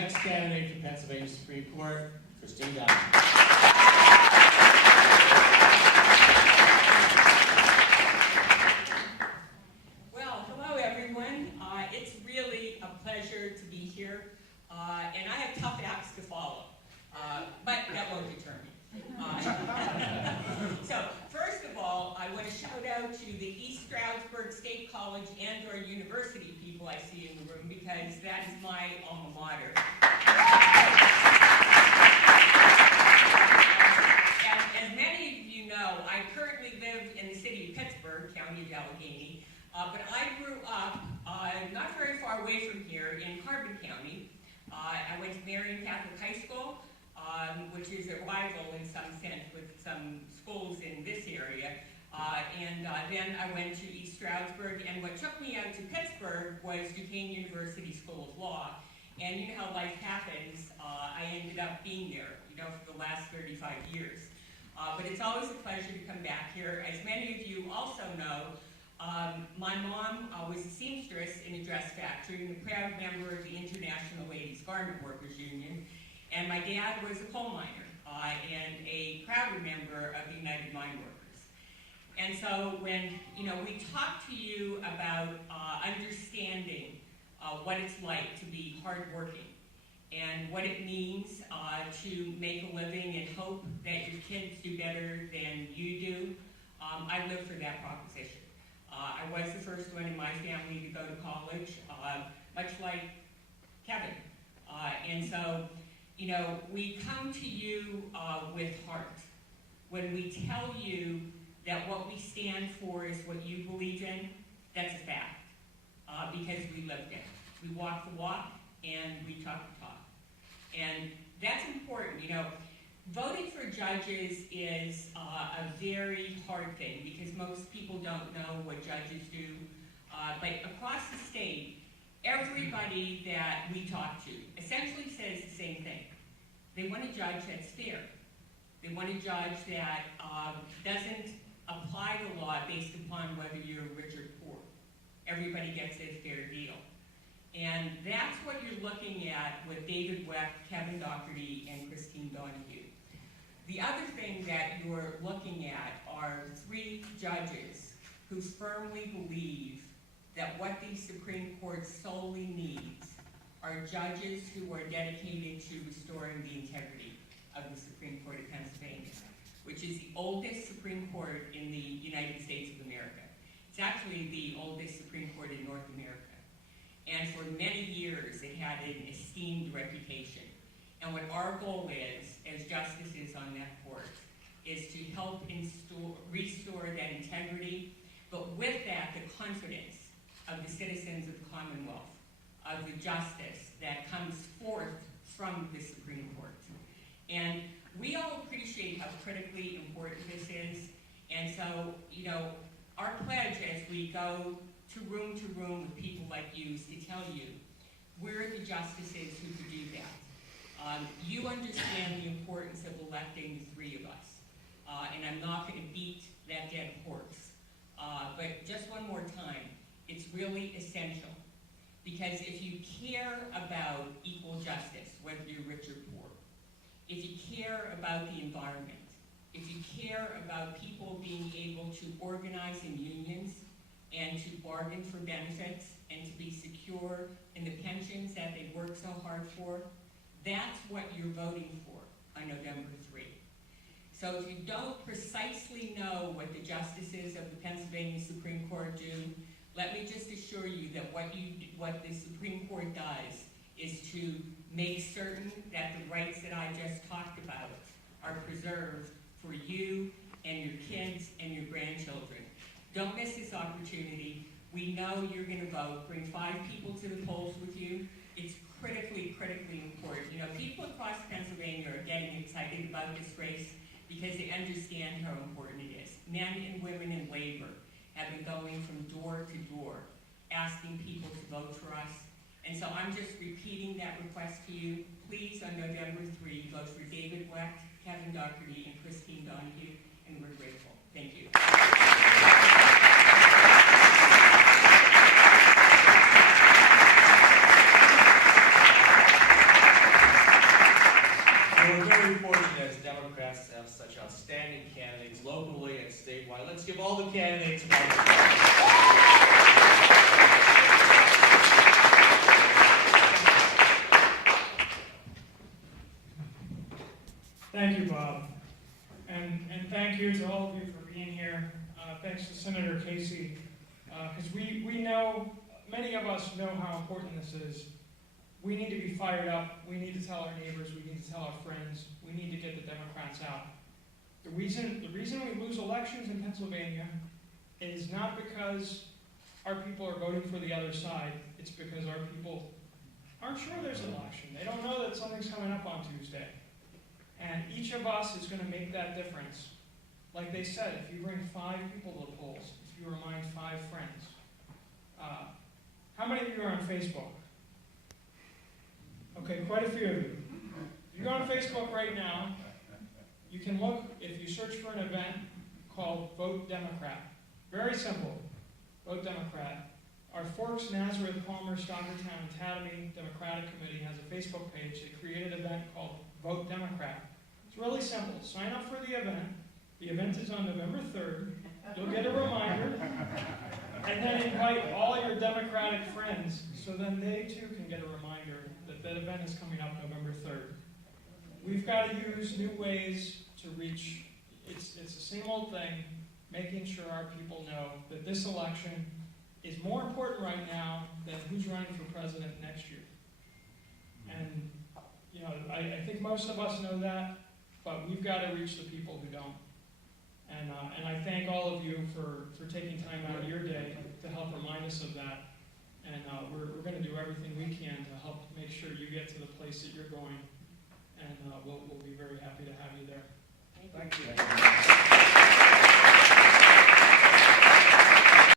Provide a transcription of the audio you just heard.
Next candidate for Pennsylvania Supreme Court, Christine Donahue. Well, hello everyone. It's really a pleasure to be here, and I have tough acts to follow, but that won't deter me. So, first of all, I want to shout out to the East Stroudsburg State College and/or University people I see in the room, because that is my alma mater. As many of you know, I currently live in the city of Pittsburgh, county of Allegheny, but I grew up not very far away from here in Carbon County. I went to Marion Catholic High School, which is a rival in some sense with some schools in this area. Then I went to East Stroudsburg, and what took me out to Pittsburgh was Duquesne University School of Law. And you know how life happens, I ended up being there, for the last 35 years. But it's always a pleasure to come back here. As many of you also know, my mom was a seamstress in a dress factory and a proud member of the International Ladies Garment Workers Union. And my dad was a coal miner and a proud member of the United Mine Workers. And so when we talk to you about understanding what it's like to be hardworking and what it means to make a living and hope that your kids do better than you do, I live for that proposition. I was the first one in my family to go to college, much like Kevin. And so, we come to you with heart. When we tell you that what we stand for is what you believe in, that's a fact, because we lived it. We walk the walk and we talk the talk. And that's important. Voting for judges is a very hard thing because most people don't know what judges do. But across the state, everybody that we talk to essentially says the same thing. They want a judge that's fair. They want a judge that doesn't apply the law based upon whether you're rich or poor. Everybody gets a fair deal. And that's what you're looking at with David Wecht, Kevin Doherty, and Christine Donahue. The other thing that you're looking at are 3 judges who firmly believe that what the Supreme Court solely needs are judges who are dedicated to restoring the integrity of the Supreme Court of Pennsylvania, which is the oldest Supreme Court in the United States of America. It's actually the oldest Supreme Court in North America. And for many years, it had an esteemed reputation. And what our goal is, as justices on that court, is to help restore that integrity, but with that, the confidence of the citizens of the Commonwealth, of the justice that comes forth from the Supreme Court. And we all appreciate how critically important this is. And so, our pledge as we go to room with people like you is to tell you, we're the justices who could do that. You understand the importance of electing the 3 of us. And I'm not going to beat that dead horse. But just one more time, it's really essential. Because if you care about equal justice, whether you're rich or poor, if you care about the environment, if you care about people being able to organize in unions and to bargain for benefits and to be secure in the pensions that they work so hard for, that's what you're voting for on November 3. So if you don't precisely know what the justices of the Pennsylvania Supreme Court do, let me just assure you that what the Supreme Court does is to make certain that the rights that I just talked about are preserved for you and your kids and your grandchildren. Don't miss this opportunity. We know you're going to vote. Bring 5 people to the polls with you. It's critically important. People across Pennsylvania are getting excited about this race because they understand how important it is. Men and women in labor have been going from door to door, asking people to vote for us. And so I'm just repeating that request to you. Please, on November 3, vote for David Wecht, Kevin Doherty, and Christine Donahue, and we're grateful. Thank you. locally and statewide. Let's give all the candidates a round of applause. Thank you, Bob. And thank you to all of you for being here. Thanks to Senator Casey, because we know, many of us know how important this is. We need to be fired up. We need to tell our neighbors. We need to tell our friends. We need to get the Democrats out. The reason we lose elections in Pennsylvania is not because our people are voting for the other side. It's because our people aren't sure there's an election. They don't know that something's coming up on Tuesday. And each of us is going to make that difference. Like they said, if you bring 5 people to the polls, if you remind 5 friends. How many of you are on Facebook? Okay, quite a few of you. If you go on Facebook right now, you can look, if you search for an event called Vote Democrat. Very simple. Vote Democrat. Our Forks, Nazareth, Palmer, Stockertown, and Tatamy Democratic Committee has a Facebook page. They created an event called Vote Democrat. It's really simple. Sign up for the event. The event is on November 3rd. You'll get a reminder. And then invite all your Democratic friends so then they too can get a reminder that that event is coming up November 3rd. We've got to use new ways to reach, it's the same old thing, making sure our people know that this election is more important right now than who's running for president next year. And you know, I think most of us know that, but we've got to reach the people who don't. And I thank all of you for taking time out of your day to help remind us of that. And we're going to do everything we can to help make sure you get to the place that you're going. And we'll be very happy to have you there. Thank you. Thank you.